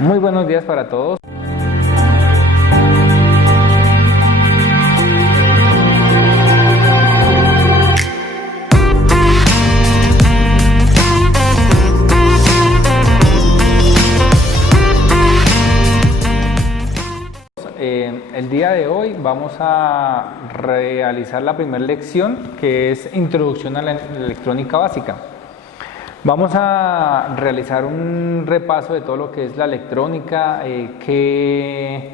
Muy buenos días para todos. El día de hoy vamos a realizar la primera lección, que es Introducción a la Electrónica Básica. Vamos a realizar un repaso de todo lo que es la electrónica, qué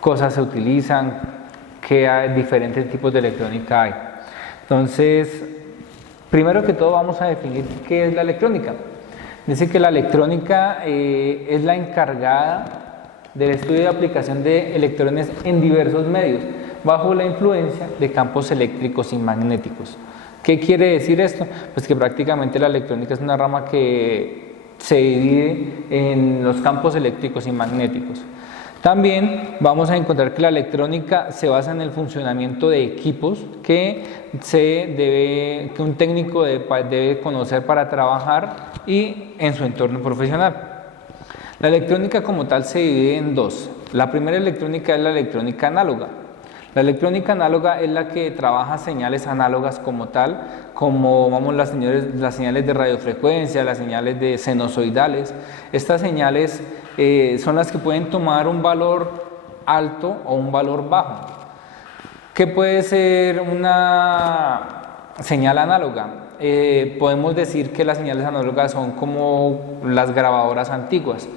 cosas se utilizan, qué diferentes tipos de electrónica hay. Entonces, primero que todo vamos a definir qué es la electrónica. Dice que la electrónica es la encargada del estudio de aplicación de electrones en diversos medios, bajo la influencia de campos eléctricos y magnéticos. ¿Qué quiere decir esto? Pues que prácticamente la electrónica es una rama que se divide en los campos eléctricos y magnéticos. También vamos a encontrar que la electrónica se basa en el funcionamiento de equipos que un técnico debe conocer para trabajar y en su entorno profesional. La electrónica como tal se divide en dos. La primera electrónica es la electrónica análoga. La electrónica análoga es la que trabaja señales análogas como tal, como las señales de radiofrecuencia, las señales de sinusoidales. Estas señales son las que pueden tomar un valor alto o un valor bajo. ¿Qué puede ser una señal análoga? Podemos decir que las señales análogas son como las grabadoras antiguas.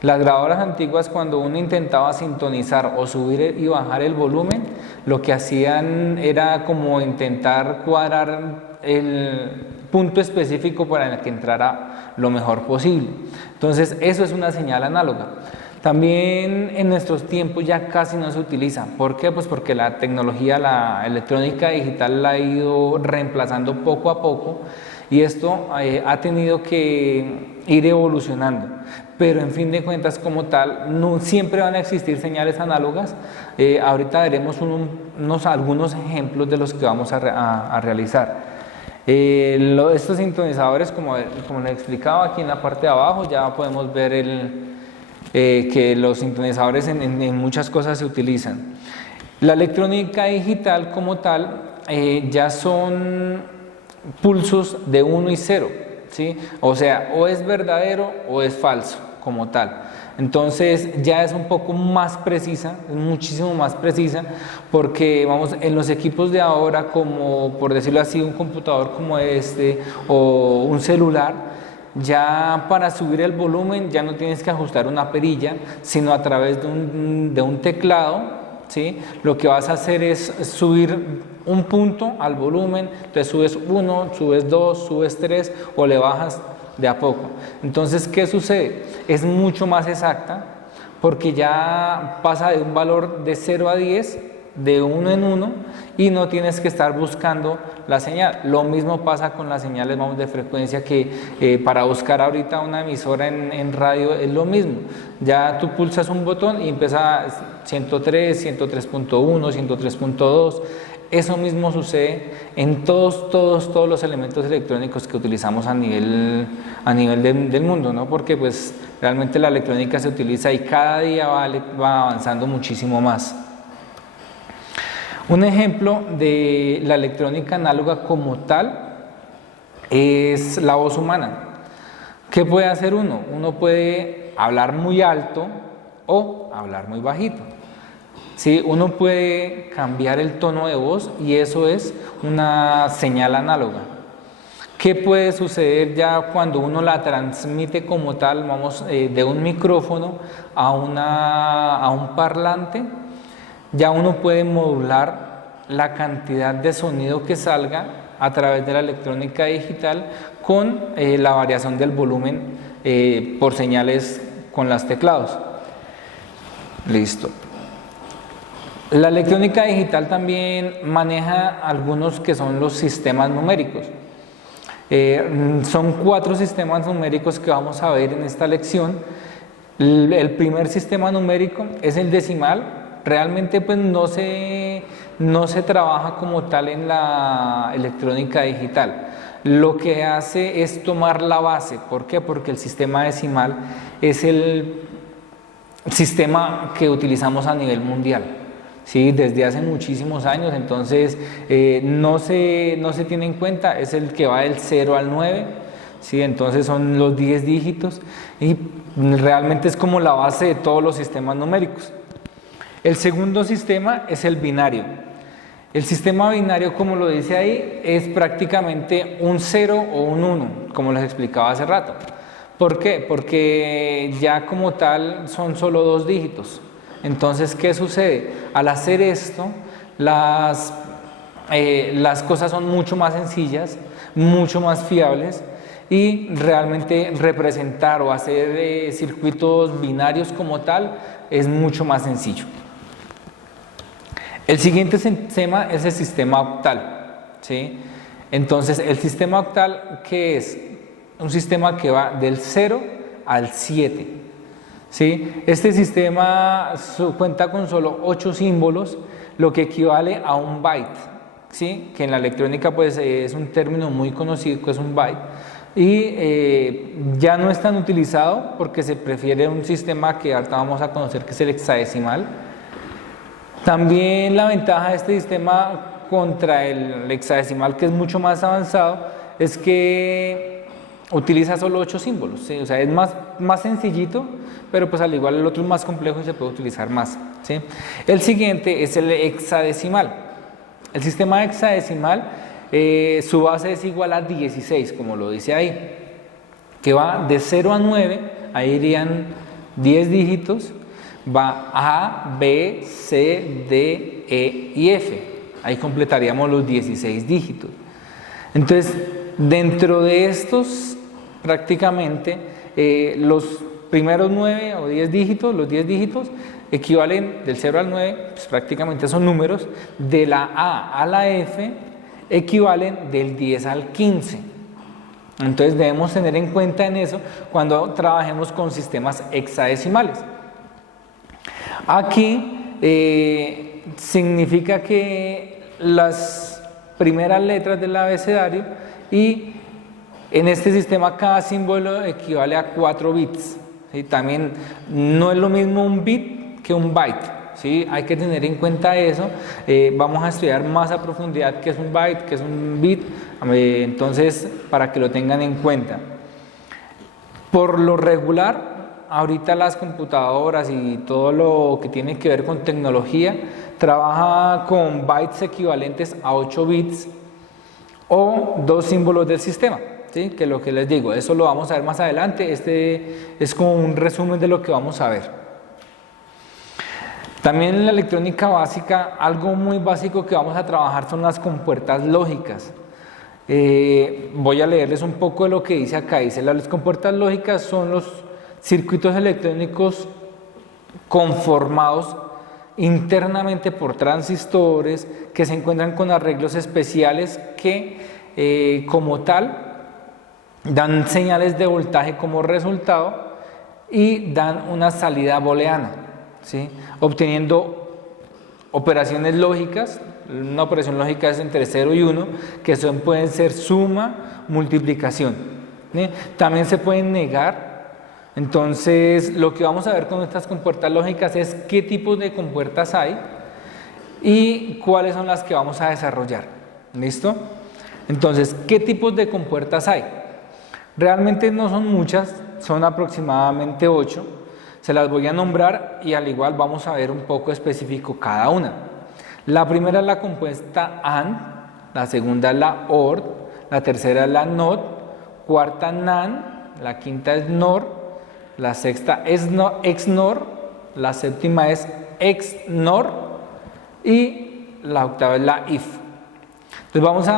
Las grabadoras antiguas, cuando uno intentaba sintonizar o subir y bajar el volumen, lo que hacían era como intentar cuadrar el punto específico para que entrara lo mejor posible. Entonces, eso es una señal análoga. También en nuestros tiempos ya casi no se utiliza. ¿Por qué? Pues porque la tecnología, la electrónica digital la ha ido reemplazando poco a poco y esto ha tenido que ir evolucionando. Pero en fin de cuentas, como tal, no siempre van a existir señales análogas. Ahorita veremos algunos ejemplos de los que vamos a realizar. Estos sintonizadores, como les explicaba aquí en la parte de abajo, ya podemos ver que los sintonizadores en muchas cosas se utilizan. La electrónica digital como tal ya son pulsos de 1 y 0, ¿sí? O sea, o es verdadero o es falso como tal. Entonces ya es un poco más precisa, es muchísimo más precisa, porque en los equipos de ahora, como por decirlo así, un computador como este o un celular, ya para subir el volumen ya no tienes que ajustar una perilla, sino a través de un teclado, ¿sí? Lo que vas a hacer es subir un punto al volumen, entonces subes 1, subes 2, subes 3 o le bajas de a poco. Entonces, ¿qué sucede? Es mucho más exacta porque ya pasa de un valor de 0 a 10, de 1 en 1, y no tienes que estar buscando la señal. Lo mismo pasa con las señales de frecuencia, que para buscar ahorita una emisora en radio es lo mismo. Ya tú pulsas un botón y empieza 103, 103.1, 103.2. Eso mismo sucede en todos los elementos electrónicos que utilizamos a nivel del mundo, ¿no? Porque pues realmente la electrónica se utiliza y cada día va avanzando muchísimo más. Un ejemplo de la electrónica análoga como tal es la voz humana. ¿Qué puede hacer uno? Uno puede hablar muy alto o hablar muy bajito. ¿Sí? Uno puede cambiar el tono de voz y eso es una señal análoga. ¿Qué puede suceder ya cuando uno la transmite como tal, de un micrófono a un parlante? Ya uno puede modular la cantidad de sonido que salga a través de la electrónica digital con la variación del volumen por señales con los teclados. Listo. La electrónica digital también maneja algunos que son los sistemas numéricos. Son 4 sistemas numéricos que vamos a ver en esta lección. El primer sistema numérico es el decimal. Realmente pues no se trabaja como tal en la electrónica digital. Lo que hace es tomar la base. ¿Por qué? Porque el sistema decimal es sistema que utilizamos a nivel mundial, ¿sí? Desde hace muchísimos años. Entonces no se tiene en cuenta, es el que va del 0 al 9, ¿sí? Entonces son los 10 dígitos y realmente es como la base de todos los sistemas numéricos. El segundo sistema es el binario. El sistema binario, como lo dice ahí, es prácticamente un 0 o un 1, como les explicaba hace rato. ¿Por qué? Porque ya como tal son solo 2 dígitos. Entonces, ¿qué sucede? Al hacer esto, las cosas son mucho más sencillas, mucho más fiables, y realmente representar o hacer circuitos binarios como tal es mucho más sencillo. El siguiente sistema es el sistema octal, ¿sí? Entonces, el sistema octal, ¿qué es? Un sistema que va del 0 al 7, ¿sí? Este sistema cuenta con solo 8 símbolos, lo que equivale a un byte, ¿sí? Que en la electrónica pues es un término muy conocido, que es un byte, y ya no es tan utilizado porque se prefiere un sistema que ahorita vamos a conocer, que es el hexadecimal. También la ventaja de este sistema contra el hexadecimal, que es mucho más avanzado, es que utiliza solo 8 símbolos, ¿sí? O sea, es más sencillito, pero pues al igual el otro es más complejo y se puede utilizar más, ¿sí? El siguiente es el hexadecimal. El sistema hexadecimal, su base es igual a 16, como lo dice ahí, que va de 0 a 9, ahí irían 10 dígitos, va A, B, C, D, E y F, ahí completaríamos los 16 dígitos. Entonces, dentro de estos, prácticamente, los primeros 9 o 10 dígitos, los 10 dígitos, equivalen del 0 al 9, pues prácticamente son números, de la A a la F, equivalen del 10 al 15. Entonces, debemos tener en cuenta en eso cuando trabajemos con sistemas hexadecimales. Aquí significa que las primeras letras del abecedario, y en este sistema cada símbolo equivale a 4 bits, ¿sí? También no es lo mismo un bit que un byte, ¿sí? Hay que tener en cuenta eso. Vamos a estudiar más a profundidad qué es un byte, qué es un bit, entonces para que lo tengan en cuenta. Por lo regular, ahorita las computadoras y todo lo que tiene que ver con tecnología trabaja con bytes equivalentes a 8 bits o 2 símbolos del sistema, ¿sí? Que lo que les digo, eso lo vamos a ver más adelante. Este es como un resumen de lo que vamos a ver. También en la electrónica básica, algo muy básico que vamos a trabajar son las compuertas lógicas. Voy a leerles un poco de lo que dice acá. Dice, las compuertas lógicas son los circuitos electrónicos conformados internamente por transistores que se encuentran con arreglos especiales que como tal dan señales de voltaje como resultado y dan una salida booleana, ¿sí? Obteniendo operaciones lógicas. Una operación lógica es entre 0 y 1, que pueden ser suma, multiplicación, ¿sí? También se pueden negar. Entonces, lo que vamos a ver con estas compuertas lógicas es qué tipos de compuertas hay y cuáles son las que vamos a desarrollar. ¿Listo? Entonces, ¿qué tipos de compuertas hay? Realmente no son muchas, son aproximadamente 8. Se las voy a nombrar y al igual vamos a ver un poco específico cada una. La primera es la compuesta AND, la segunda es la OR, la tercera es la NOT, cuarta NAND, la quinta es NOR, la sexta es XNOR, la séptima es XNOR y la octava es la IF. Entonces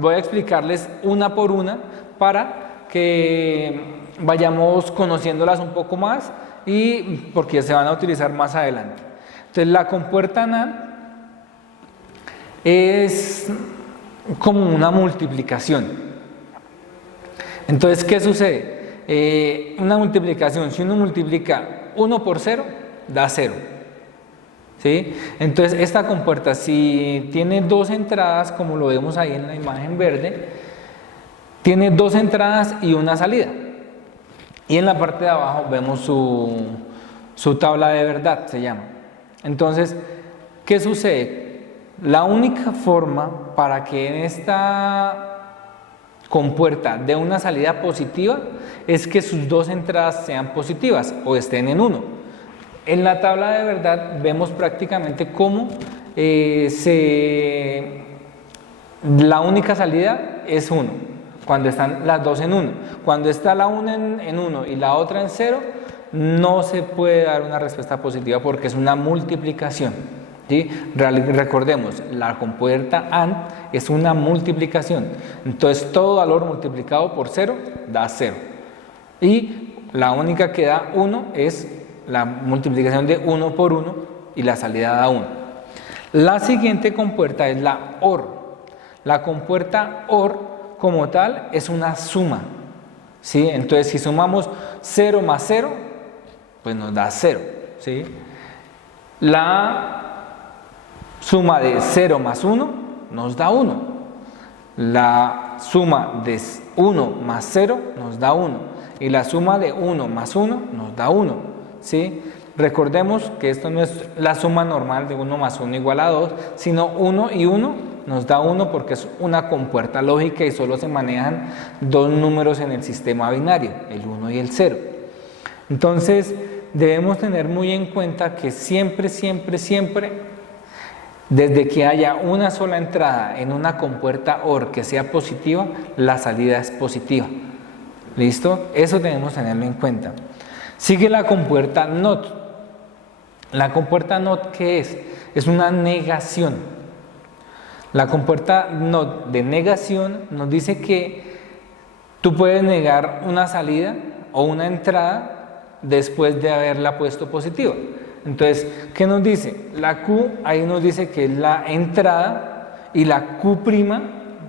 voy a explicarles una por una para que vayamos conociéndolas un poco más y porque se van a utilizar más adelante. Entonces la compuerta NAND es como una multiplicación. Entonces, ¿qué sucede? Una multiplicación, si uno multiplica 1 por 0, da 0, ¿sí? Entonces esta compuerta, si tiene 2 entradas, como lo vemos ahí en la imagen verde, tiene 2 entradas y una salida, y en la parte de abajo vemos Su tabla de verdad se llama. Entonces, ¿qué sucede? La única forma para que en esta compuerta dé una salida positiva es que sus dos entradas sean positivas o estén en 1. En la tabla de verdad vemos prácticamente cómo la única salida es 1, cuando están las dos en 1. Cuando está la una en 1 y la otra en 0, no se puede dar una respuesta positiva porque es una multiplicación. ¿Sí? Recordemos, la compuerta AND es una multiplicación. Entonces, todo valor multiplicado por 0 da 0. Y la única que da 1 es la multiplicación de 1 por 1 y la salida da 1. La siguiente compuerta es la OR. La compuerta OR como tal es una suma. ¿Sí? Entonces, si sumamos 0 más 0, pues nos da 0. ¿Sí? La suma de 0 más 1 nos da 1. La suma de 1 más 0 nos da 1. Y la suma de 1 más 1 nos da 1. ¿Sí? Recordemos que esto no es la suma normal de 1 más 1 igual a 2, sino 1 y 1 nos da 1 porque es una compuerta lógica y solo se manejan dos números en el sistema binario, el 1 y el 0. Entonces, debemos tener muy en cuenta que siempre, desde que haya una sola entrada en una compuerta OR que sea positiva, la salida es positiva. ¿Listo? Eso debemos tenerlo en cuenta. Sigue la compuerta NOT. La compuerta NOT, ¿qué es? Es una negación. La compuerta NOT de negación nos dice que tú puedes negar una salida o una entrada después de haberla puesto positiva. Entonces, ¿qué nos dice? La Q ahí nos dice que es la entrada y la Q',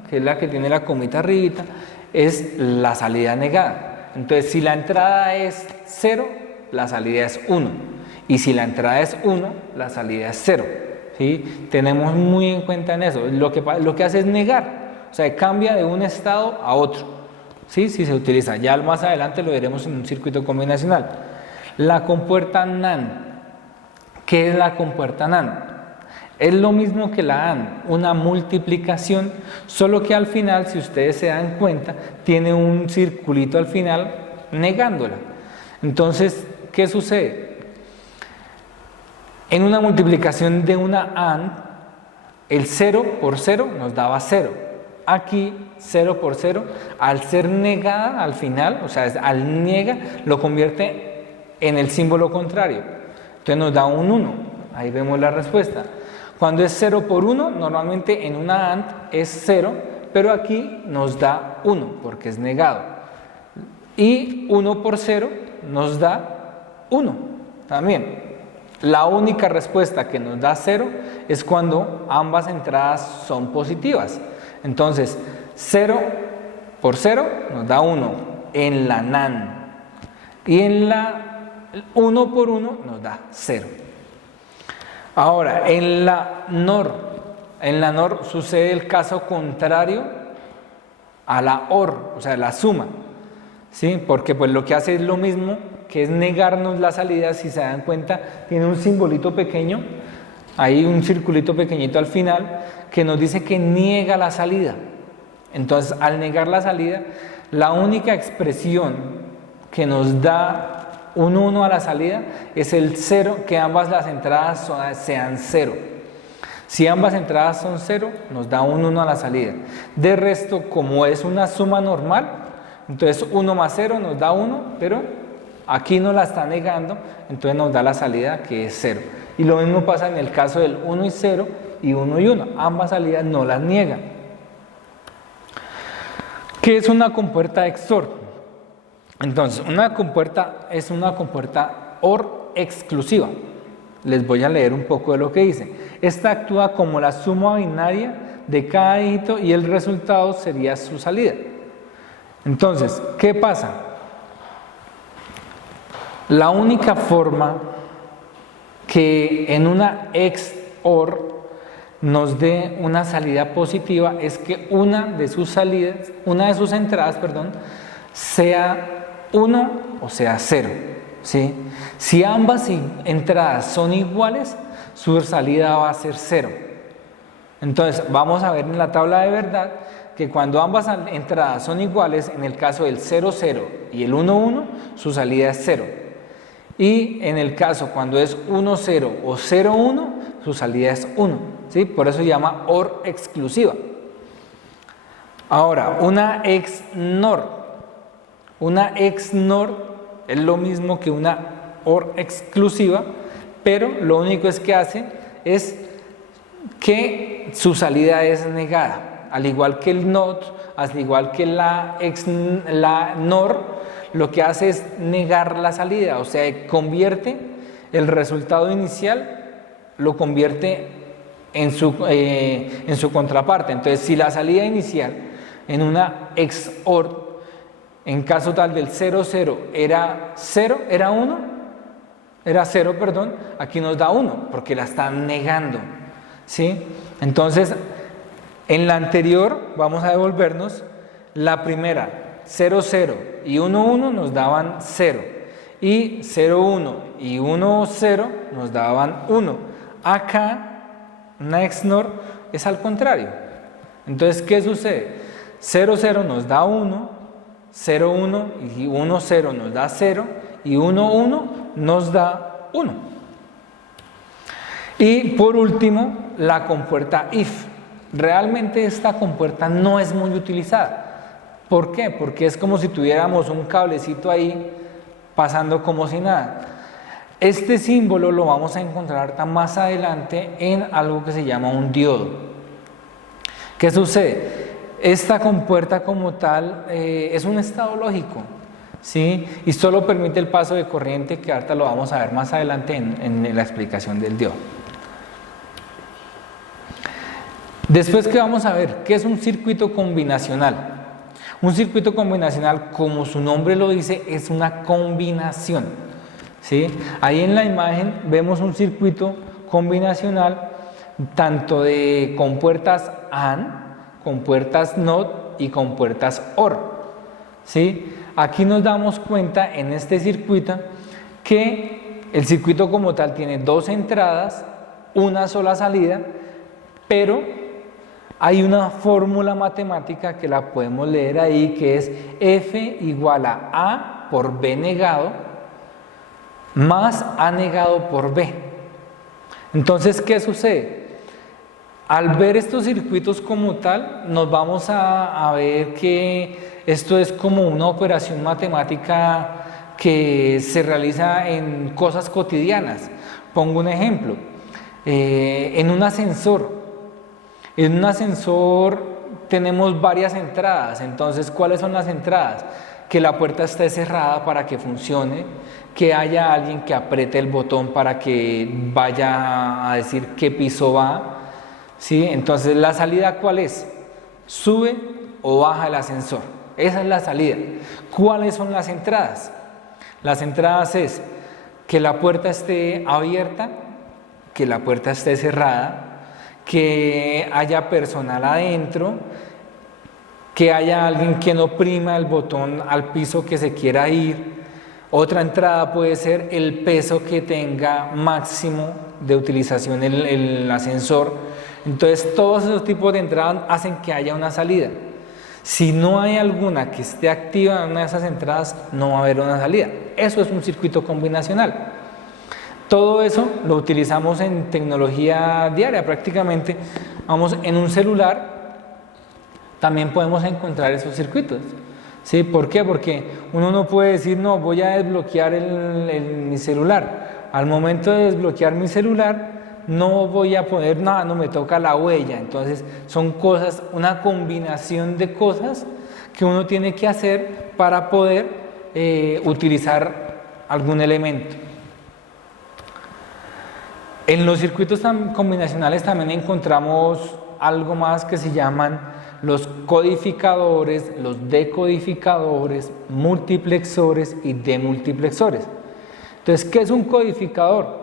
que es la que tiene la comita arribita, es la salida negada. Entonces, si la entrada es 0, la salida es 1. Y si la entrada es 1, la salida es 0. ¿Sí? Tenemos muy en cuenta en eso. Lo que hace es negar. O sea, cambia de un estado a otro. ¿Sí? Si se utiliza. Ya más adelante lo veremos en un circuito combinacional. La compuerta NAND. ¿Qué es la compuerta NAND? Es lo mismo que la AND, una multiplicación, solo que al final, si ustedes se dan cuenta, tiene un circulito al final negándola. Entonces, ¿qué sucede? En una multiplicación de una AND, el 0 por 0 nos daba 0. Aquí, 0 por 0, al ser negada al final, o sea, al niega, lo convierte en el símbolo contrario. Entonces nos da un 1, ahí vemos la respuesta. Cuando es 0 por 1, normalmente en una AND es 0, pero aquí nos da 1 porque es negado. Y 1 por 0 nos da 1 también. La única respuesta que nos da 0 es cuando ambas entradas son positivas. Entonces, 0 por 0 nos da 1 en la NAND. Y en la 1 por 1 nos da 0. Ahora, en la NOR sucede el caso contrario a la OR, o sea, la suma. ¿Sí? Porque pues lo que hace es lo mismo, que es negarnos la salida. Si se dan cuenta, tiene un simbolito pequeño, hay un circulito pequeñito al final, que nos dice que niega la salida. Entonces, al negar la salida, la única expresión que nos da un 1 a la salida es el 0, que ambas las entradas sean 0. Si ambas entradas son 0, nos da un 1 a la salida. De resto, como es una suma normal, entonces 1 más 0 nos da 1, pero aquí no la está negando, entonces nos da la salida que es 0. Y lo mismo pasa en el caso del 1 y 0 y 1 y 1. Ambas salidas no las niegan. ¿Qué es una compuerta XOR? Entonces, una compuerta es una compuerta OR exclusiva. Les voy a leer un poco de lo que dice. Esta actúa como la suma binaria de cada dígito y el resultado sería su salida. Entonces, ¿qué pasa? La única forma que en una XOR nos dé una salida positiva es que una de sus entradas, sea 1 o sea 0. ¿sí? Si ambas entradas son iguales, su salida va a ser 0. Entonces, vamos a ver en la tabla de verdad que cuando ambas entradas son iguales, en el caso del 0, 0 y el 1, 1, su salida es 0. Y en el caso cuando es 1, 0 o 0, 1, su salida es 1, ¿sí? Por eso se llama OR exclusiva. Ahora, una XNOR. Una XNOR es lo mismo que una OR exclusiva, pero lo único que hace es que su salida es negada. Al igual que el NOT, al igual que la NOR, lo que hace es negar la salida, o sea, convierte el resultado inicial, lo convierte en su contraparte. Entonces, si la salida inicial en una XOR, en caso tal del 0, 0, era 0, era 1, era 0, perdón, aquí nos da 1, porque la están negando, ¿sí? Entonces, en la anterior, vamos a devolvernos, la primera, 0, 0 y 1, 1 nos daban 0, y 0, 1 y 1, 0 nos daban 1. Acá, una XNOR es al contrario. Entonces, ¿qué sucede? 0, 0 nos da 1, 0, 1 y 1, 0 nos da 0 y 1, 1 nos da 1. Y por último, la compuerta IF. Realmente esta compuerta no es muy utilizada. ¿Por qué? Porque es como si tuviéramos un cablecito ahí pasando como si nada. Este símbolo lo vamos a encontrar más adelante en algo que se llama un diodo. ¿Qué sucede? Esta compuerta como tal es un estado lógico, ¿sí? Y solo permite el paso de corriente, que ahorita lo vamos a ver más adelante en la explicación del diodo. Después, ¿qué vamos a ver? ¿Qué es un circuito combinacional? Un circuito combinacional, como su nombre lo dice, es una combinación, ¿sí? Ahí en la imagen vemos un circuito combinacional tanto de compuertas AND, compuertas NOT y compuertas OR, ¿sí? Aquí nos damos cuenta en este circuito que el circuito como tal tiene dos entradas, una sola salida, pero hay una fórmula matemática que la podemos leer ahí, que es F igual a A por B negado más A negado por B. Entonces, ¿qué sucede? Al ver estos circuitos como tal, nos vamos a ver que esto es como una operación matemática que se realiza en cosas cotidianas. Pongo un ejemplo. En un ascensor tenemos varias entradas. Entonces, ¿cuáles son las entradas? Que la puerta esté cerrada para que funcione, que haya alguien que apriete el botón para que vaya a decir qué piso va, ¿sí? Entonces, ¿la salida cuál es? ¿Sube o baja el ascensor? Esa es la salida. ¿Cuáles son las entradas? Las entradas es que la puerta esté abierta, que la puerta esté cerrada, que haya personal adentro, que haya alguien que no oprima el botón al piso que se quiera ir. Otra entrada puede ser el peso que tenga máximo de utilización el ascensor. Entonces, todos esos tipos de entradas hacen que haya una salida. Si no hay alguna que esté activa en una de esas entradas, no va a haber una salida. Eso es un circuito combinacional. Todo eso lo utilizamos en tecnología diaria prácticamente. Vamos, en un celular también podemos encontrar esos circuitos, ¿sí? ¿Por qué? Porque uno no puede decir, no, voy a desbloquear mi celular. Al momento de desbloquear mi celular, no voy a poner nada, no me toca la huella. Entonces, son cosas, una combinación de cosas que uno tiene que hacer para poder utilizar algún elemento. En los circuitos combinacionales también encontramos algo más que se llaman los codificadores, los decodificadores, multiplexores y demultiplexores. Entonces, ¿qué es un codificador?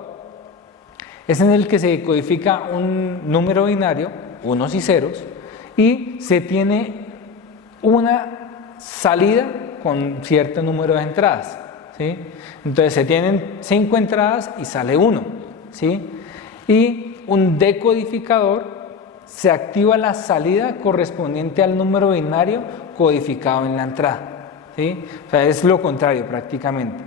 Es en el que se codifica un número binario, unos y ceros, y se tiene una salida con cierto número de entradas, ¿sí? Entonces se tienen 5 entradas y sale 1, ¿sí? Y un decodificador se activa la salida correspondiente al número binario codificado en la entrada, ¿sí? O sea, es lo contrario prácticamente.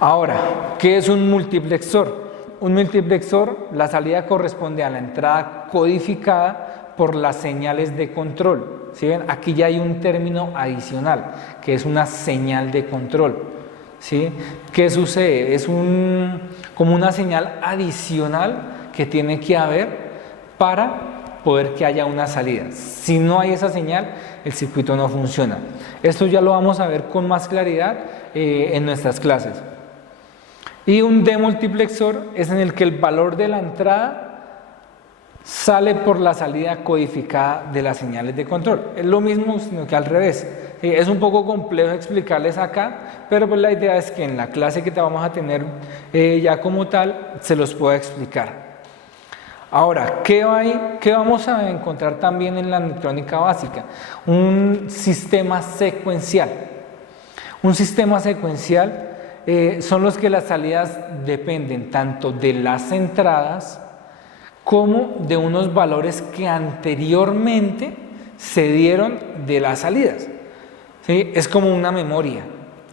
Ahora, ¿qué es un multiplexor? Un multiplexor, la salida corresponde a la entrada codificada por las señales de control. ¿Sí ven? Aquí ya hay un término adicional, que es una señal de control. ¿Sí? ¿Qué sucede? Es como una señal adicional que tiene que haber para poder que haya una salida. Si no hay esa señal, el circuito no funciona. Esto ya lo vamos a ver con más claridad en nuestras clases. Y un demultiplexor es en el que el valor de la entrada sale por la salida codificada de las señales de control. Es lo mismo, sino que al revés. Es un poco complejo explicarles acá, pero pues la idea es que en la clase que te vamos a tener ya como tal, se los pueda explicar. Ahora, ¿qué vamos a encontrar también en la electrónica básica? Un sistema secuencial. Un sistema secuencial son los que las salidas dependen tanto de las entradas como de unos valores que anteriormente se dieron de las salidas. ¿Sí? Es como una memoria.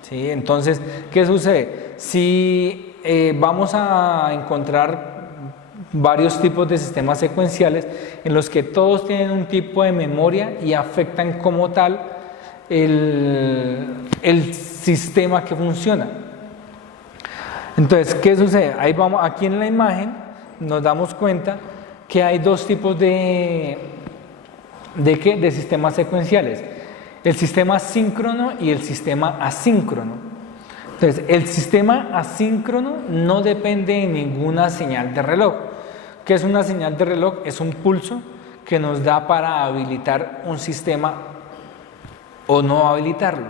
¿Sí? Entonces, ¿qué sucede? Si vamos a encontrar varios tipos de sistemas secuenciales en los que todos tienen un tipo de memoria y afectan como tal el sistema que funciona. Entonces, ¿qué sucede? Ahí vamos, aquí en la imagen nos damos cuenta que hay dos tipos de sistemas secuenciales: el sistema síncrono y el sistema asíncrono. Entonces, el sistema asíncrono no depende de ninguna señal de reloj. ¿Qué es una señal de reloj? Es un pulso que nos da para habilitar un sistema o no habilitarlo.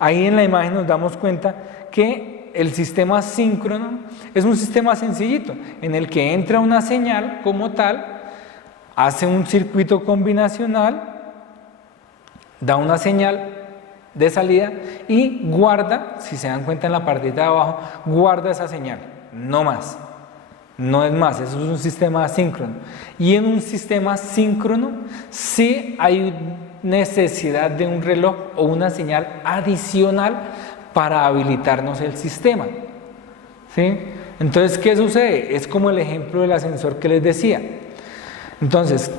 Ahí en la imagen nos damos cuenta que el sistema síncrono es un sistema sencillito en el que entra una señal como tal, hace un circuito combinacional, da una señal de salida y guarda, si se dan cuenta en la partita de abajo, guarda esa señal, no más, no es más. Eso es un sistema asíncrono. Y en un sistema síncrono sí hay necesidad de un reloj o una señal adicional para habilitarnos el sistema. ¿Sí? Entonces, ¿qué sucede? Es como el ejemplo del ascensor que les decía. Entonces,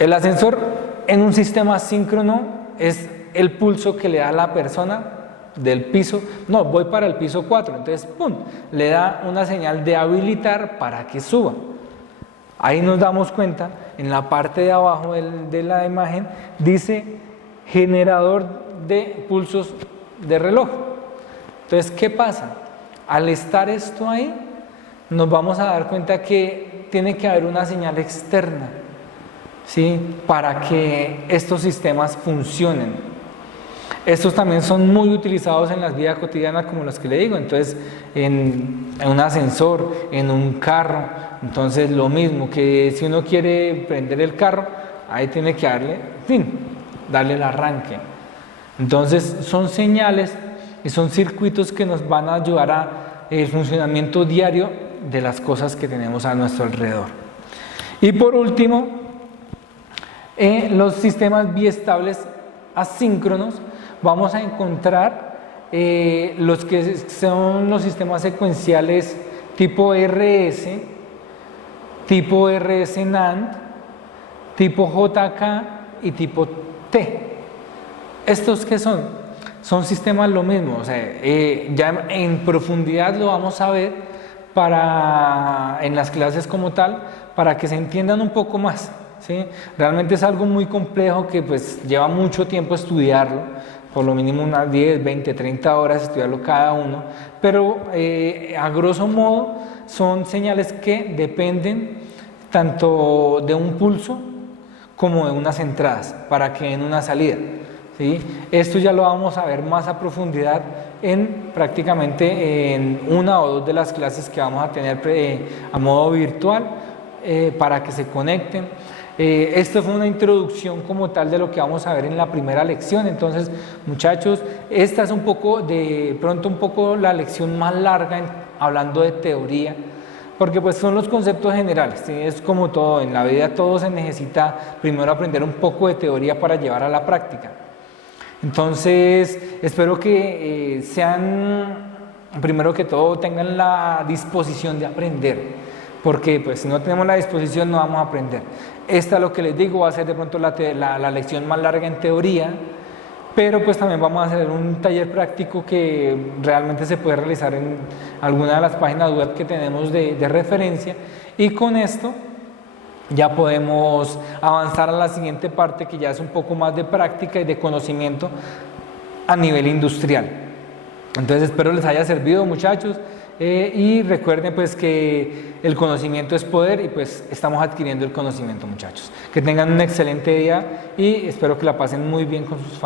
el ascensor en un sistema síncrono es el pulso que le da a la persona del piso, no, voy para el piso 4, entonces, ¡pum!, le da una señal de habilitar para que suba. Ahí nos damos cuenta, en la parte de abajo de la imagen, dice generador de pulsos de reloj. Entonces, ¿qué pasa? Al estar esto ahí, nos vamos a dar cuenta que tiene que haber una señal externa, ¿sí?, para que estos sistemas funcionen. Estos también son muy utilizados en las vidas cotidianas, como los que le digo. Entonces, en un ascensor, en un carro. Entonces, lo mismo que si uno quiere prender el carro, ahí tiene que darle, darle el arranque. Entonces, son señales y son circuitos que nos van a ayudar a el funcionamiento diario de las cosas que tenemos a nuestro alrededor. Y por último, los sistemas biestables asíncronos, vamos a encontrar los que son los sistemas secuenciales tipo RS, tipo RS NAND, tipo JK y tipo T. ¿Estos qué son? Son sistemas lo mismo, o sea, ya en profundidad lo vamos a ver en las clases como tal, para que se entiendan un poco más, ¿sí? Realmente es algo muy complejo que pues lleva mucho tiempo estudiarlo, por lo mínimo unas 10, 20, 30 horas estudiarlo cada uno, pero a grosso modo son señales que dependen tanto de un pulso como de unas entradas para que den una salida. ¿Sí? Esto ya lo vamos a ver más a profundidad prácticamente en una o dos de las clases que vamos a tener a modo virtual para que se conecten. Esto fue una introducción como tal de lo que vamos a ver en la primera lección. Entonces, muchachos, esta es un poco la lección más larga hablando de teoría, porque pues son los conceptos generales, ¿sí? Es como todo, en la vida todo se necesita primero aprender un poco de teoría para llevar a la práctica. Entonces, espero que primero que todo, tengan la disposición de aprender, porque pues si no tenemos la disposición no vamos a aprender. Esta, lo que les digo, va a ser de pronto la lección más larga en teoría, pero pues también vamos a hacer un taller práctico que realmente se puede realizar en alguna de las páginas web que tenemos de referencia, y con esto ya podemos avanzar a la siguiente parte, que ya es un poco más de práctica y de conocimiento a nivel industrial. Entonces espero les haya servido, muchachos, y recuerden pues que el conocimiento es poder, y pues estamos adquiriendo el conocimiento, muchachos. Que tengan un excelente día y espero que la pasen muy bien con sus familias.